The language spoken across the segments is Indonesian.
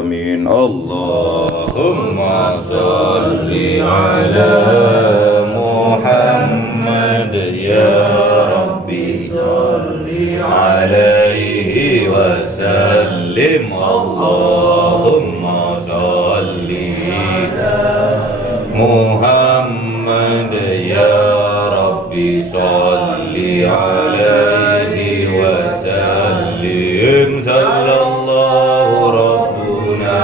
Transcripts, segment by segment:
آمين. اللهم صل على محمد يا ربي صل عليه وسلم. اللهم صل على محمد يا ربي صل عليه وسلم. صلى الله ربنا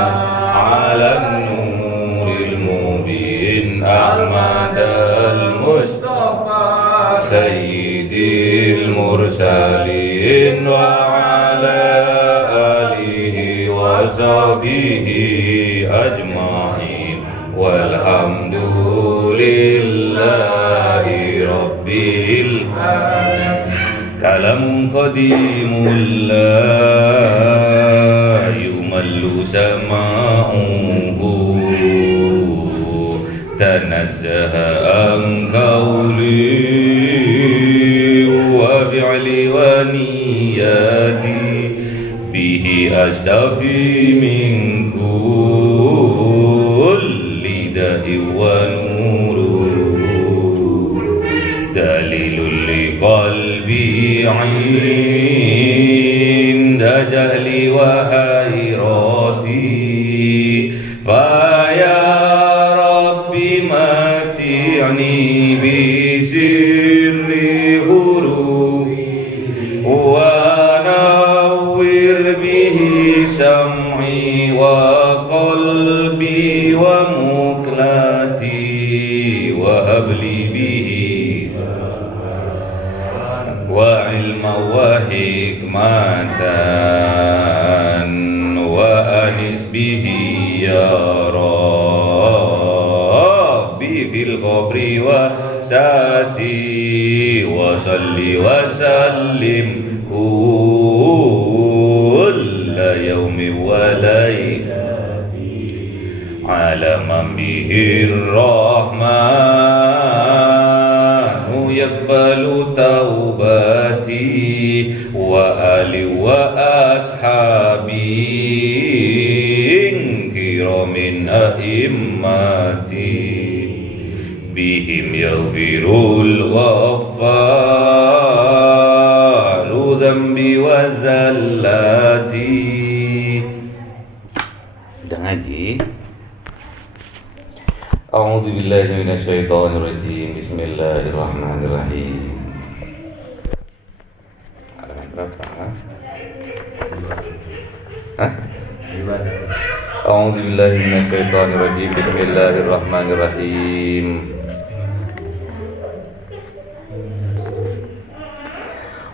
على النور المبين أحمد المصطفى سيد المرسلين وعلى آله وصحبه أجمعين والحمد لله رب العالمين. كلام قديم لا يمل سماعه تنزه عن قولي وفعلي ونياتي به أستفي من كل داء ونور دليل لقلبي عند جهلي وحيراتي. فيا ربي متعني بسر حروفي ونور به سمعي وقلبي ومقلتي وهب لي به وعلما وحكمة وأنس به يا ربي في القبر وساتي. وصل وسلم كل يوم وليلة على من به الرحمن يقبل توبتي وآلي وأصحابي كرام أئمتي بهم يغفر الغفار ذنبي وزلاتي. Udah ngaji. A'udzu billahi minasyaitonir rajim. Bismillahirrahmanirrahim. Halaman berapa? A'udzu billahi minasyaitonir rajim. Bismillahirrahmanirrahim.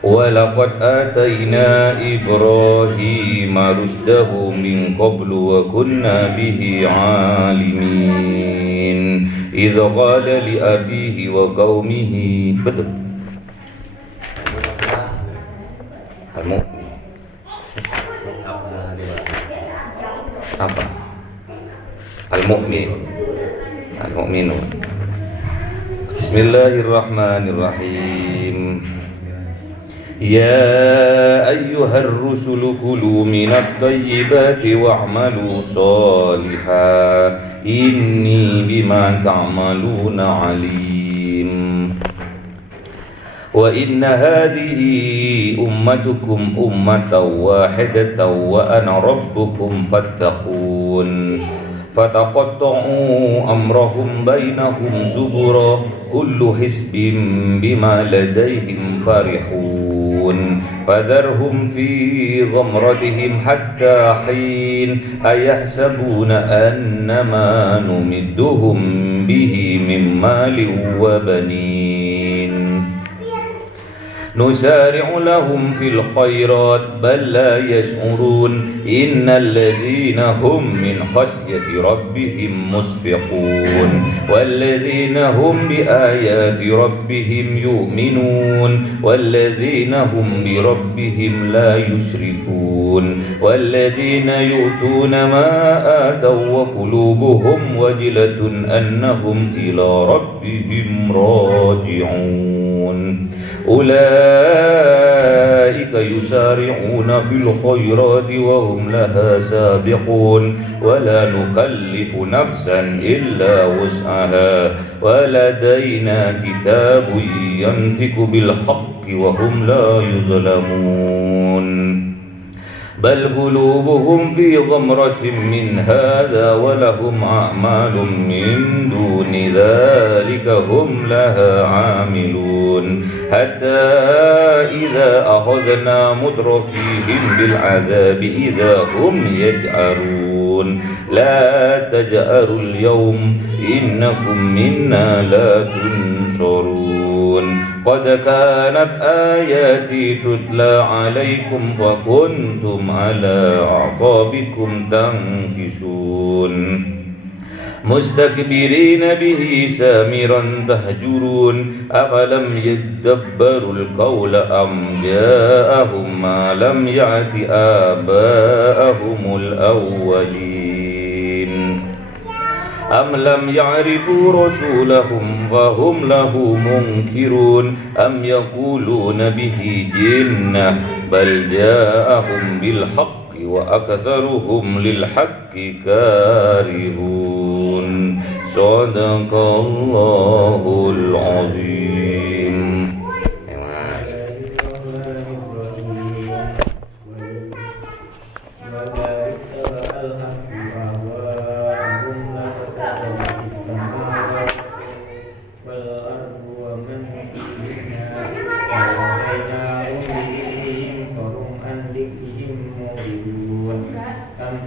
ولقد آتينا إبراهيم رشده من قبل وكنا به عالمين إذ قال لأبيه وقومه betul apa al-mu'minun. Bismillahirrahmanirrahim. يا أيها الرسل كلوا من الطيبات واعملوا صالحا إني بما تعملون عليم. وإن هذه أمتكم أمة واحدة وأنا ربكم فاتقون. فتقطعوا أمرهم بينهم زبرا كل حزب بما لديهم فرحون. فذرهم في غمرتهم حتى حين أيحسبون أنما نمدهم به من مال وبنين نسارع لهم في الخيرات بل لا يشعرون. إن الذين هم من خشية ربهم مشفقون والذين هم بآيات ربهم يؤمنون والذين هم بربهم لا يشركون والذين يؤتون ما آتوا وقلوبهم وجلة أنهم إلى ربهم راجعون. أولئك يسارعون في الخيرات وهم لها سابقون ولا نكلف نفسا إلا وسعها ولدينا كتاب ينطق بالحق وهم لا يظلمون بل قلوبهم في غمرة من هذا ولهم أعمال من دون ذلك هم لها عاملون حتى إذا أخذنا مترفيهم بالعذاب إذا هم يجأرون لا تجأروا اليوم إنكم منا لا تنصرون قد كانت آياتي تتلى عليكم فكنتم على أعقابكم تنكصون مستكبرين به سامرا تهجرون أفلم يدبروا القول أم جاءهم ما لم يأت آباءهم الأولين أم لم يعرفوا رسولهم فهم له منكرون أم يقولون به جنة بل جاءهم بالحق وأكثرهم للحق كارهون صدق الله العظيم.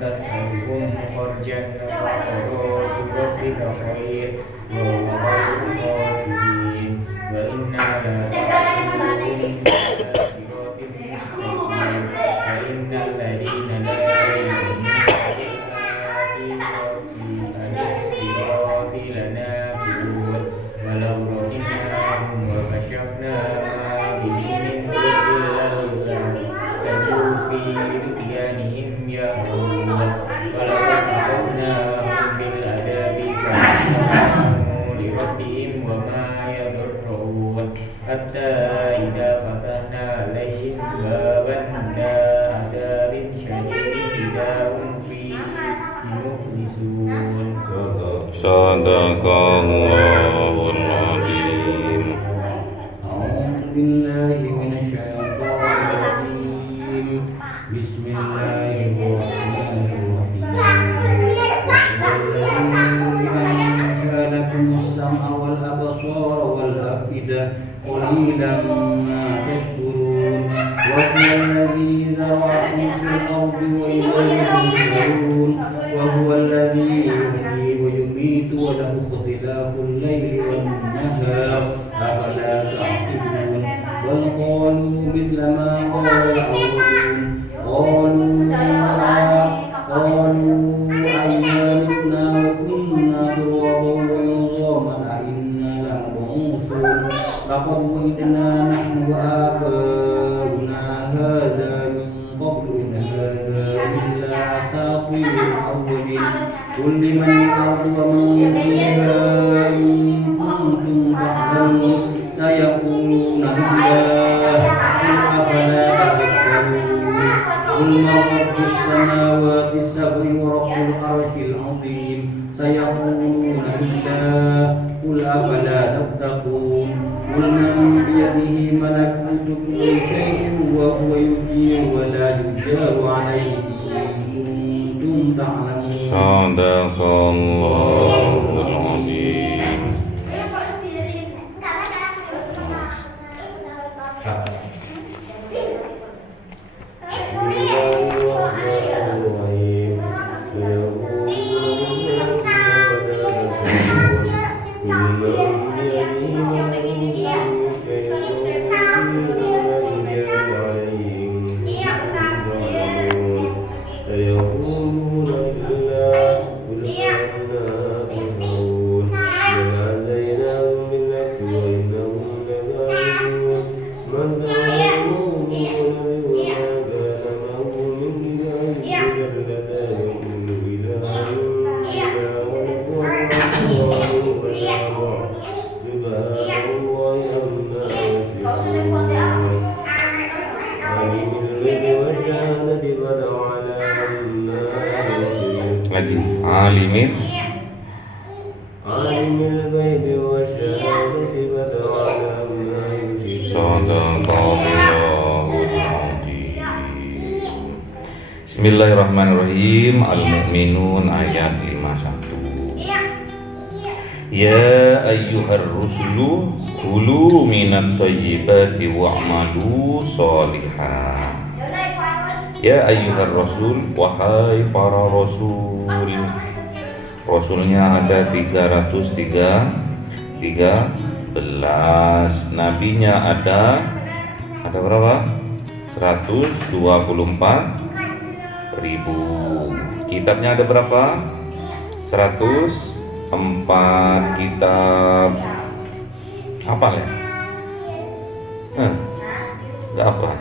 تسألهم خرجا فخراج ربك خير وهو خير الرازقين وإنا لنهديهم إلى صراط مستقيم وإن الذين لا يؤمنون بالآخرة عن الصراط لناكبون ولو رحمناهم وكشفنا ما بهم من ضر للتجوا في طغيانهم يعمهون ولقد أخذناهم بالعذاب فاستجابوا لربهم وما يضرون حتى إذا فتحنا عليهم بابا ذا عذاب شديد إذا هم فيه مبلسون. صدق الله العظيم. أعوذ بالله من الشيطان الرجيم. بسم الله الرحمن الرحيم. أنشأ لكم السمع والأبصار والأفئدة قليلا ما تشكرون وهو الذي ذرأكم في الأرض وإليه تحشرون وهو الذي يحيي ويميت وله اختلاف الليل والنهار أفلا تعقلون بل قالوا مثل ما قال الأولون قالوا أئذا متنا وكنا ترابا وعظاما أئنا لمبعوثون لقد وعدنا نحن وآباؤنا هذا من قبل إن هذا إلا أساطير الأولين قل لمن الأرض ومن فيها إن كنتم تعلمون سيقولون لله قل أفلا تذكرون قل من رب السماوات السبع ورب العرش العظيم سيقولون لله قل أفلا تتقون قل من بيده ملكوت كل شيء وهو يجير ولا يجار عليه إن كنتم تعلمون. صدق الله العظيم. Lagi alimin Sadaqallahul Azim. Bismillahirrahmanirrahim. Al-Mu'minun ayat 51. Ya ayyuhar rusulu kulu minat thayyibati wa'malu sholihan. Ya ayyuhar rasul, wahai para rasul. Rasulnya ada 313, nabinya ada berapa? 124.000. Kitabnya ada berapa? 104 kitab. Apa ya? Enggak apa.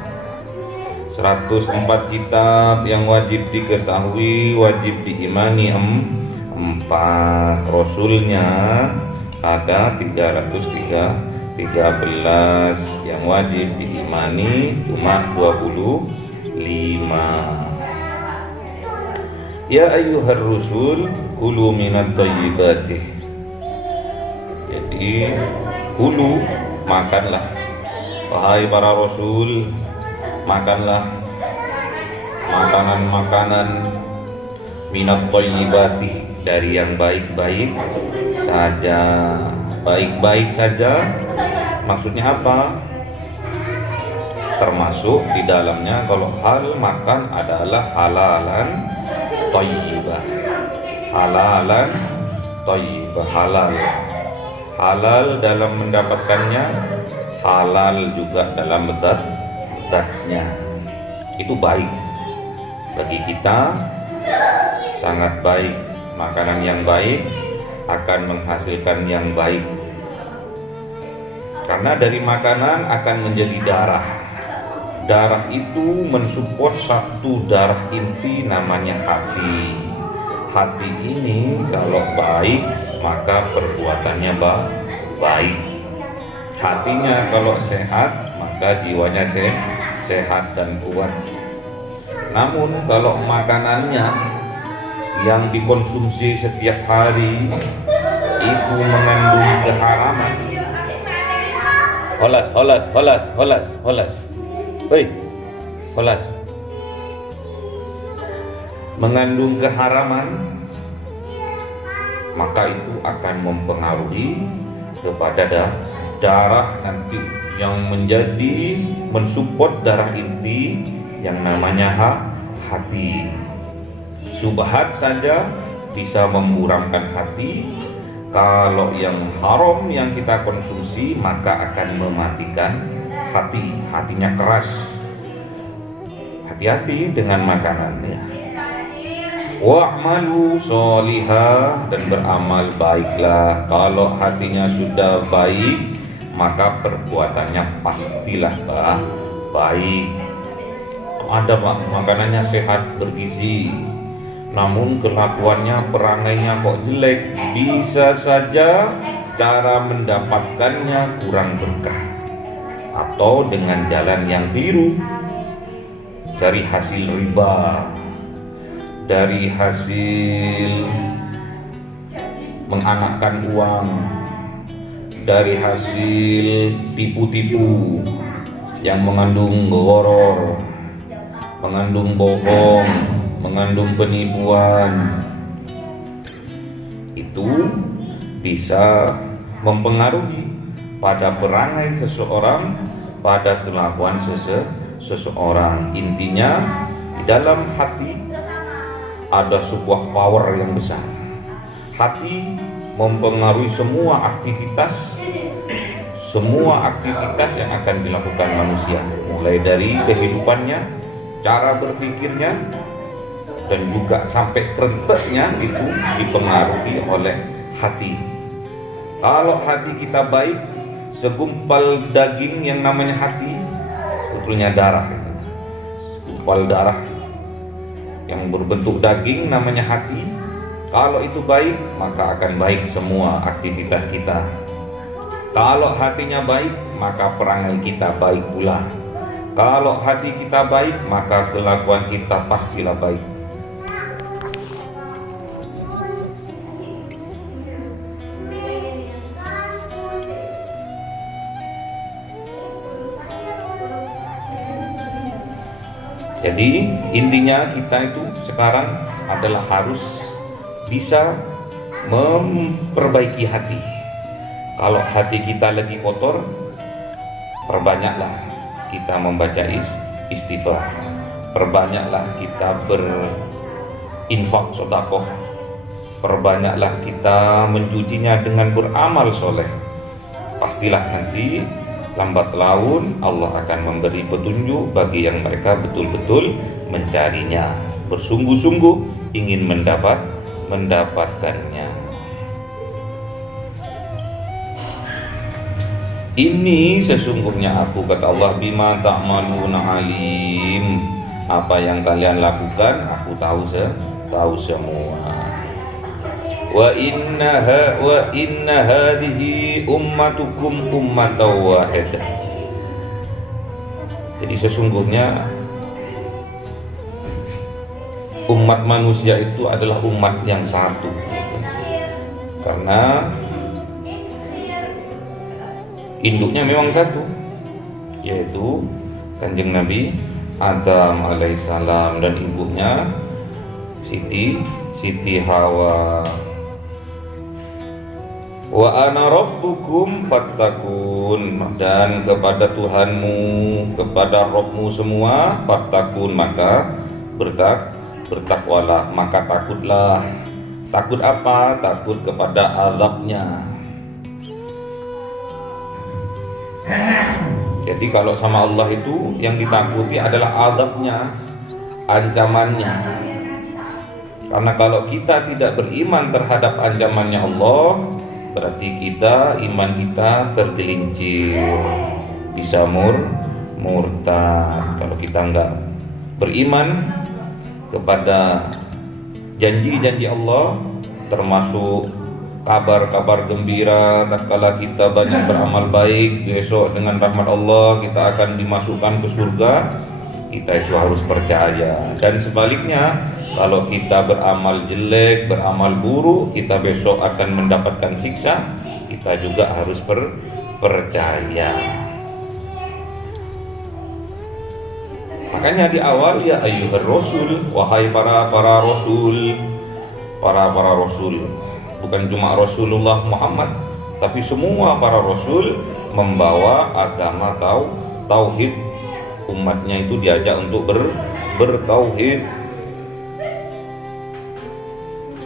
104 kitab yang wajib diketahui, wajib diimani. 4 rasulnya ada 313, yang wajib diimani cuma 25. Ya ayyuhar rusul kulu minat thayyibati. Jadi kulu, makanlah. Wahai para rasul, makanlah makanan-makanan minat thayyibati, dari yang baik-baik saja. Baik-baik saja maksudnya apa? Termasuk di dalamnya kalau hal makan adalah halalan thayyibah. Halalan thayyibah, halal dalam mendapatkannya, halal juga dalam zatnya. Itu baik bagi kita, sangat baik. Makanan yang baik akan menghasilkan yang baik, karena dari makanan akan menjadi darah. Darah itu mensupport satu darah inti namanya hati. Hati ini kalau baik maka perbuatannya baik. Hatinya kalau sehat maka jiwanya sehat dan kuat. Namun kalau makanannya yang dikonsumsi setiap hari itu mengandung keharaman. Holas. Hei, holas. Mengandung keharaman, maka itu akan mempengaruhi kepada darah nanti yang menjadi mensupport darah inti yang namanya hati. Subhat saja bisa memburamkan hati. Kalau yang haram yang kita konsumsi maka akan mematikan hati. Hatinya keras. Hati-hati dengan makanannya. Wa'malu sholihah, dan beramal baiklah. Kalau hatinya sudah baik maka perbuatannya pastilah baik. Ada makanannya sehat, bergizi, namun kelakuannya, perangainya kok jelek, bisa saja cara mendapatkannya kurang berkah, atau dengan jalan yang biru, cari hasil riba, dari hasil menganakkan uang, dari hasil tipu-tipu yang mengandung goror, mengandung bohong, mengandung penipuan. Itu bisa mempengaruhi pada perangai seseorang, pada kelakuan seseorang. Intinya di dalam hati ada sebuah power yang besar. Hati mempengaruhi semua aktivitas yang akan dilakukan manusia, mulai dari kehidupannya, cara berpikirnya, dan juga sampai kerenteknya itu dipengaruhi oleh hati. Kalau hati kita baik, segumpal daging yang namanya hati sebetulnya darah. Segumpal darah yang berbentuk daging namanya hati. Kalau itu baik, maka akan baik semua aktivitas kita. Kalau hatinya baik, maka perangai kita baik pula. Kalau hati kita baik, maka kelakuan kita pastilah baik. Jadi intinya kita itu sekarang adalah harus bisa memperbaiki hati. Kalau hati kita lagi kotor, perbanyaklah kita membaca istighfar, perbanyaklah kita berinfak sedekah, perbanyaklah kita mencucinya dengan beramal soleh. Pastilah nanti lambat laun Allah akan memberi petunjuk bagi yang mereka betul-betul mencarinya, bersungguh-sungguh ingin mendapatkannya. Ini sesungguhnya aku, kata Allah, bima ta'maluna alim. Apa yang kalian lakukan aku tahu semua. Wa inna hadhihi ummatukum ummatan wahidah. Jadi sesungguhnya umat manusia itu adalah umat yang satu, karena induknya memang satu, yaitu Kanjeng Nabi Adam alaihissalam dan ibunya Siti Hawa. Wa ana rabbukum fattakun, dan kepada Tuhanmu, kepada Rabbmu semua, fattakun, maka bertakwalah, maka takutlah. Takut apa? Takut kepada azabnya. Jadi kalau sama Allah itu yang ditakuti adalah azabnya, ancamannya. Karena kalau kita tidak beriman terhadap ancamannya Allah, berarti iman kita tergelincir, bisa murtad. Kalau kita enggak beriman kepada janji-janji Allah, termasuk kabar-kabar gembira tatkala kita banyak beramal baik, besok dengan rahmat Allah kita akan dimasukkan ke surga, kita itu harus percaya. Dan sebaliknya, kalau kita beramal jelek, beramal buruk, kita besok akan mendapatkan siksa, kita juga harus percaya. Makanya di awal, ya ayyuhar rasul, wahai para rasul, para rasul, bukan cuma Rasulullah Muhammad, tapi semua para rasul membawa agama tauhid. Umatnya itu diajak untuk bertauhid.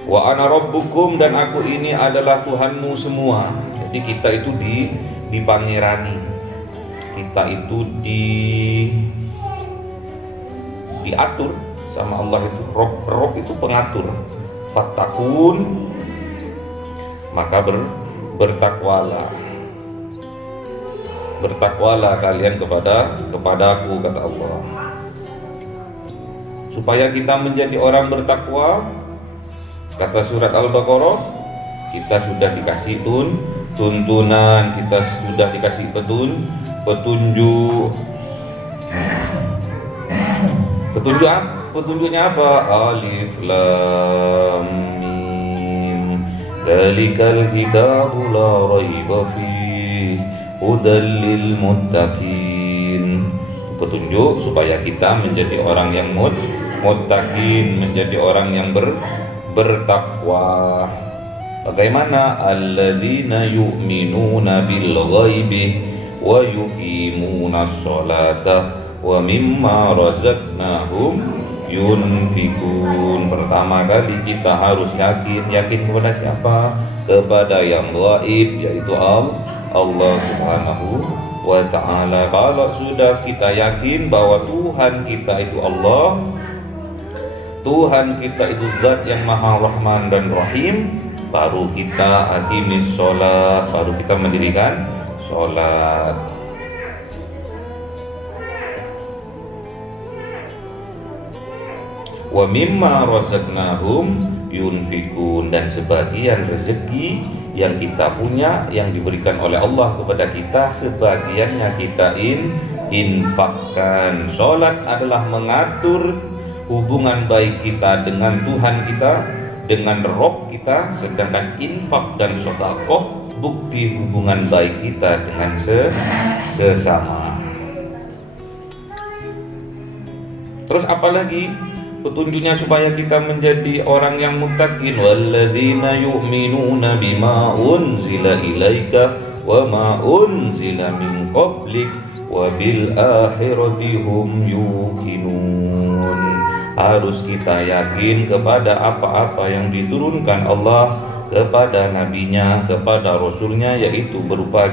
Wa ana rabbukum, dan aku ini adalah Tuhanmu semua. Jadi kita itu dipangirani, kita itu diatur sama Allah itu. Rob itu pengatur. Fattakun, maka bertakwalah kalian kepadaku, kata Allah. Supaya kita menjadi orang bertakwa, kata surat Al-Baqarah, kita sudah dikasih tuntunan, kita sudah dikasih petunjuk. Petunjuknya apa? Alif Lam Mim, dzalikal kitabu la raiba fihi hudal lil muttaqin. Petunjuk supaya kita menjadi orang yang muttaqin, menjadi orang yang bertakwa. Bagaimana? Alladzina yu'minuna bil ghaibi wa yuqimuna sholata wa mimma razaqnahum yunfikun. Pertama kali kita harus yakin kepada siapa? Kepada yang gaib, yaitu Allah Subhanahu wa ta'ala. Kalau sudah kita yakin bahwa Tuhan kita itu Allah, Tuhan kita itu zat yang maha rahman dan rahim, baru kita aqimis sholat, baru kita mendirikan sholat. Wa mimma razaqnahum yunfikun, dan sebagian rezeki yang kita punya, yang diberikan oleh Allah kepada kita, sebagiannya kita infakkan. Sholat adalah mengatur hubungan baik kita dengan Tuhan kita, dengan Rob kita, sedangkan infak dan sedekah bukti hubungan baik kita dengan sesama. Terus apalagi petunjuknya supaya kita menjadi orang yang muttaqin? Walladzina yu'minuna bima unzila ilaika wa ma unzila min qablik wa bil akhirati hum yuqinun. Harus kita yakin kepada apa-apa yang diturunkan Allah kepada nabinya, kepada rasulnya, yaitu berupa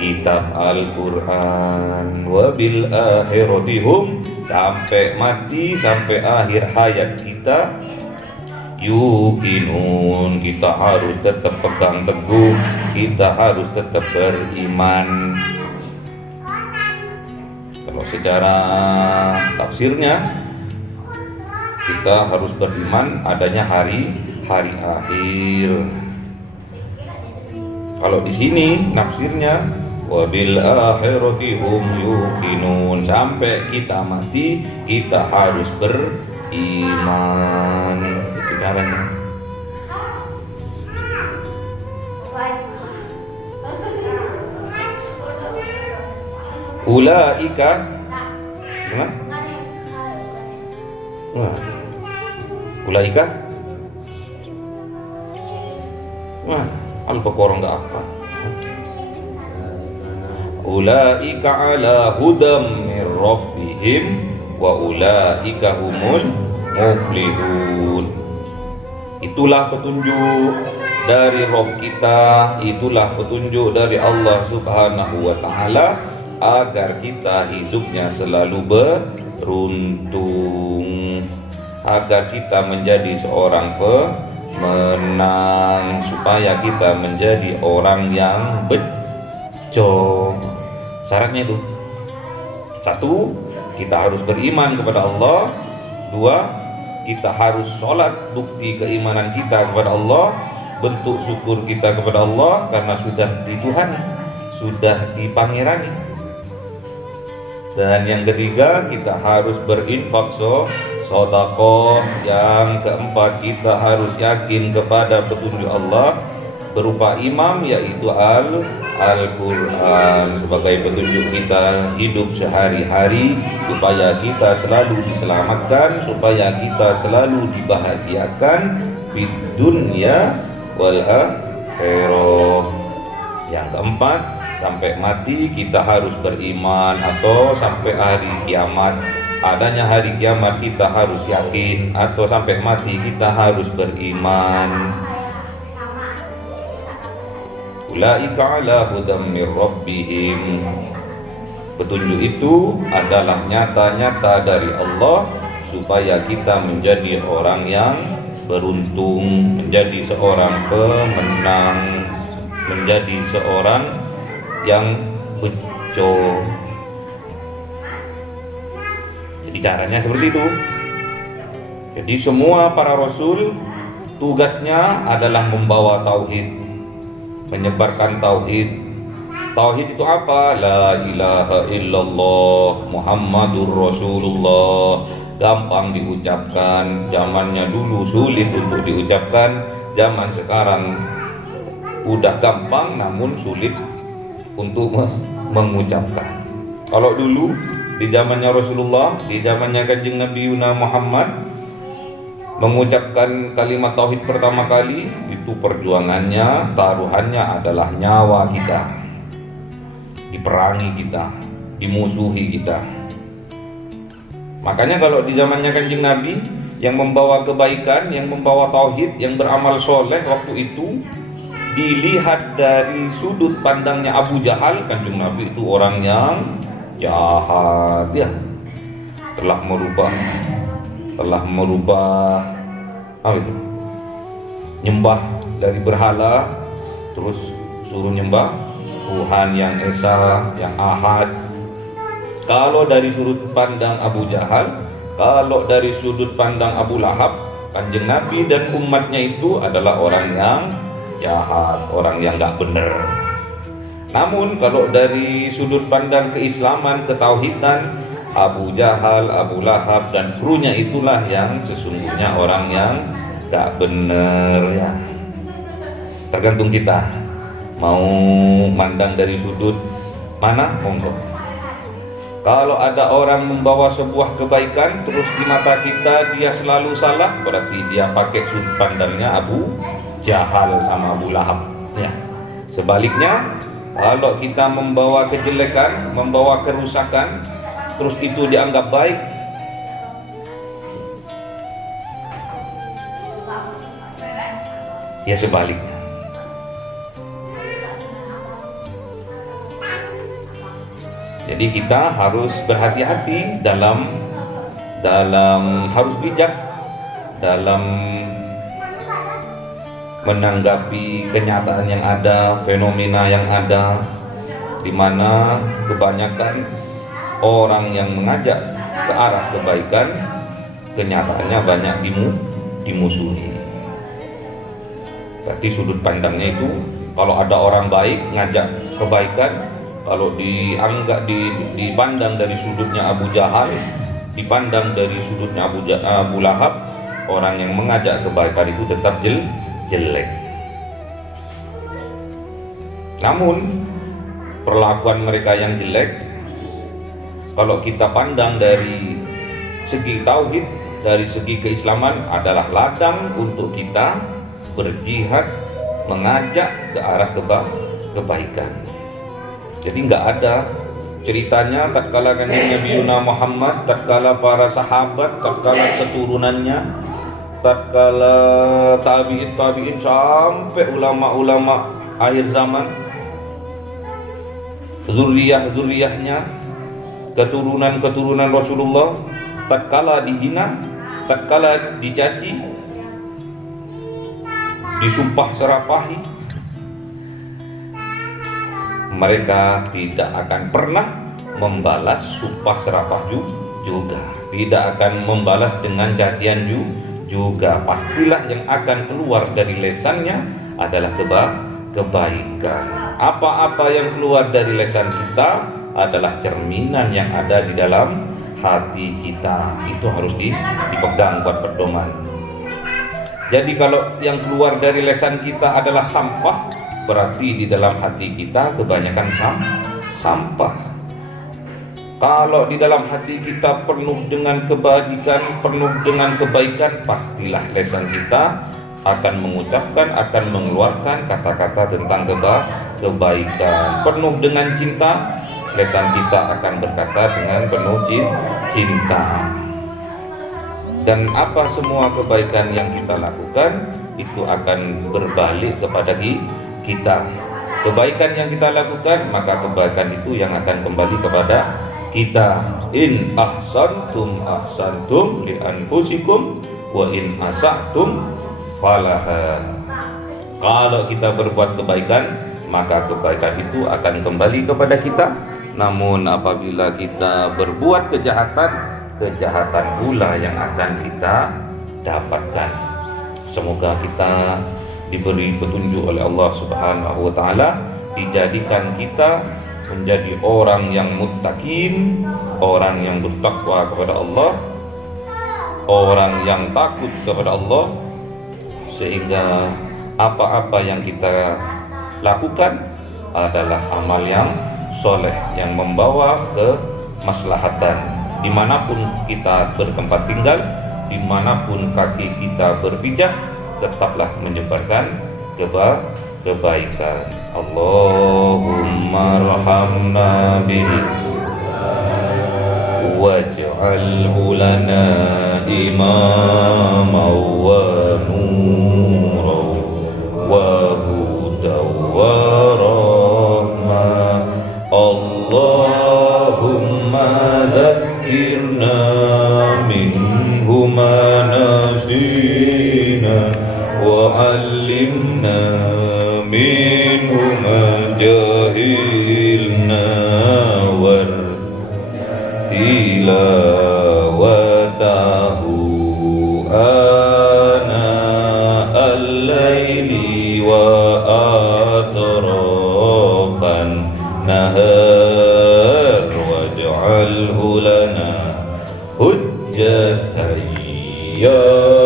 kitab Al-Quran. Wabil akhirati hum, sampai mati, sampai akhir hayat kita, yuqinun, kita harus tetap pegang teguh, kita harus tetap beriman. Kalau secara tafsirnya, kita harus beriman adanya hari akhir. Kalau di sini nafsirnya wabil akhirati hum yuqinun, sampai kita mati kita harus beriman. Itu caranya. Ulaika Ulaika Al-Baqarah enggak apa. Ulaika ala hudam min rabbihim wa ulaika humul muflihun. Itulah petunjuk dari Rabb kita, itulah petunjuk dari Allah Subhanahu wa taala agar kita hidupnya selalu beruntung, agar kita menjadi seorang pemenang, supaya kita menjadi orang yang bejo. Syaratnya itu: 1, kita harus beriman kepada Allah. 2, kita harus sholat, bukti keimanan kita kepada Allah, bentuk syukur kita kepada Allah karena sudah dituhani, sudah dipangirani. Dan yang ketiga, kita harus berinfak sedekah. Yang keempat, kita harus yakin kepada petunjuk Allah berupa imam, yaitu Al-Quran sebagai petunjuk kita hidup sehari-hari, supaya kita selalu diselamatkan, supaya kita selalu dibahagiakan di dunia wal akhirah. Yang keempat, sampai mati kita harus beriman, atau sampai hari kiamat, adanya hari kiamat kita harus yakin, atau sampai mati kita harus beriman. Ulaika ala hudam mir rabbihim. Petunjuk itu adalah nyata-nyata dari Allah supaya kita menjadi orang yang beruntung, menjadi seorang pemenang, menjadi seorang yang bejo. Jadi caranya seperti itu. Jadi semua para rasul tugasnya adalah membawa tauhid, menyebarkan tauhid. Tauhid itu apa? La ilaha illallah Muhammadur Rasulullah. Gampang diucapkan, zamannya dulu sulit untuk diucapkan, zaman sekarang udah gampang namun sulit untuk mengucapkan. Kalau dulu di zamannya Rasulullah, di zamannya Kanjeng Nabi Yuna Muhammad, mengucapkan kalimat tauhid pertama kali itu perjuangannya, taruhannya adalah nyawa kita, diperangi kita, dimusuhi kita. Makanya kalau di zamannya Kanjeng Nabi yang membawa kebaikan, yang membawa tauhid, yang beramal soleh waktu itu, dilihat dari sudut pandangnya Abu Jahal, Kanjeng Nabi itu orang yang jahat, ya, telah merubah apa itu? Nyembah dari berhala, terus suruh nyembah Tuhan yang Esa, yang Ahad. Kalau dari sudut pandang Abu Jahal, kalau dari sudut pandang Abu Lahab, Kanjeng Nabi dan umatnya itu adalah orang yang jahat, orang yang gak benar. Namun kalau dari sudut pandang keislaman, ketauhidan, Abu Jahal, Abu Lahab dan krunya itulah yang sesungguhnya orang yang gak bener ya. Tergantung kita mau mandang dari sudut mana, monggo. Kalau ada orang membawa sebuah kebaikan terus di mata kita dia selalu salah, berarti dia pakai sudut pandangnya Abu Jahal sama Abu Lahab ya. Sebaliknya, kalau kita membawa kejelekan, membawa kerusakan, terus itu dianggap baik, ya sebaliknya. Jadi kita harus berhati-hati dalam harus bijak dalam menanggapi kenyataan yang ada, fenomena yang ada, di mana kebanyakan orang yang mengajak ke arah kebaikan kenyataannya banyak dimusuhi. Berarti sudut pandangnya itu, kalau ada orang baik ngajak kebaikan, kalau dipandang dari sudutnya Abu Jahal, dipandang dari sudutnya Abu Lahab, orang yang mengajak kebaikan itu tetap jelek. Namun perlakuan mereka yang jelek, kalau kita pandang dari segi tauhid, dari segi keislaman, adalah ladang untuk kita berjihad mengajak ke arah kebaikan. Jadi nggak ada ceritanya tatkala Nabi Muhammad, tatkala para sahabat, tatkala keturunannya, tatkala tabi'in sampai ulama-ulama akhir zaman, zuriyahnya, keturunan Rasulullah, tatkala dihina, tatkala dicaci, disumpah serapahi, mereka tidak akan pernah membalas sumpah serapah juga, tidak akan membalas dengan cacian juga. Pastilah yang akan keluar dari lesannya adalah kebaikan. Apa-apa yang keluar dari lesan kita adalah cerminan yang ada di dalam hati kita. Itu harus dipegang buat pedoman. Jadi kalau yang keluar dari lesan kita adalah sampah, berarti di dalam hati kita kebanyakan sampah. Kalau di dalam hati kita penuh dengan kebajikan, penuh dengan kebaikan, pastilah lesan kita akan mengucapkan, akan mengeluarkan kata-kata tentang kebaikan. Penuh dengan cinta, lesan kita akan berkata dengan penuh cinta. Dan apa semua kebaikan yang kita lakukan itu akan berbalik kepada kita. Kebaikan yang kita lakukan, maka kebaikan itu yang akan kembali kepada kita. In ahsantum ahsantum li anfusikum wa in asatum falaha. Kalau kita berbuat kebaikan, maka kebaikan itu akan kembali kepada kita. Namun apabila kita berbuat kejahatan pula yang akan kita dapatkan. Semoga kita diberi petunjuk oleh Allah Subhanahu wa taala, dijadikan kita menjadi orang yang muttaqin, orang yang bertakwa kepada Allah, orang yang takut kepada Allah, sehingga apa-apa yang kita lakukan adalah amal yang soleh yang membawa kemaslahatan. Dimanapun kita bertempat tinggal, dimanapun kaki kita berpijak, tetaplah menyebarkan kebaikan. Allahumma arhamna bil waj'alhu lana imama wa nura wa huda wa rahma. Allahumma dhakkirna minhu ma nasina wa 'allimna minhu ma jahilna tilawatahu ana al-laili wa atrafan hujjatai ya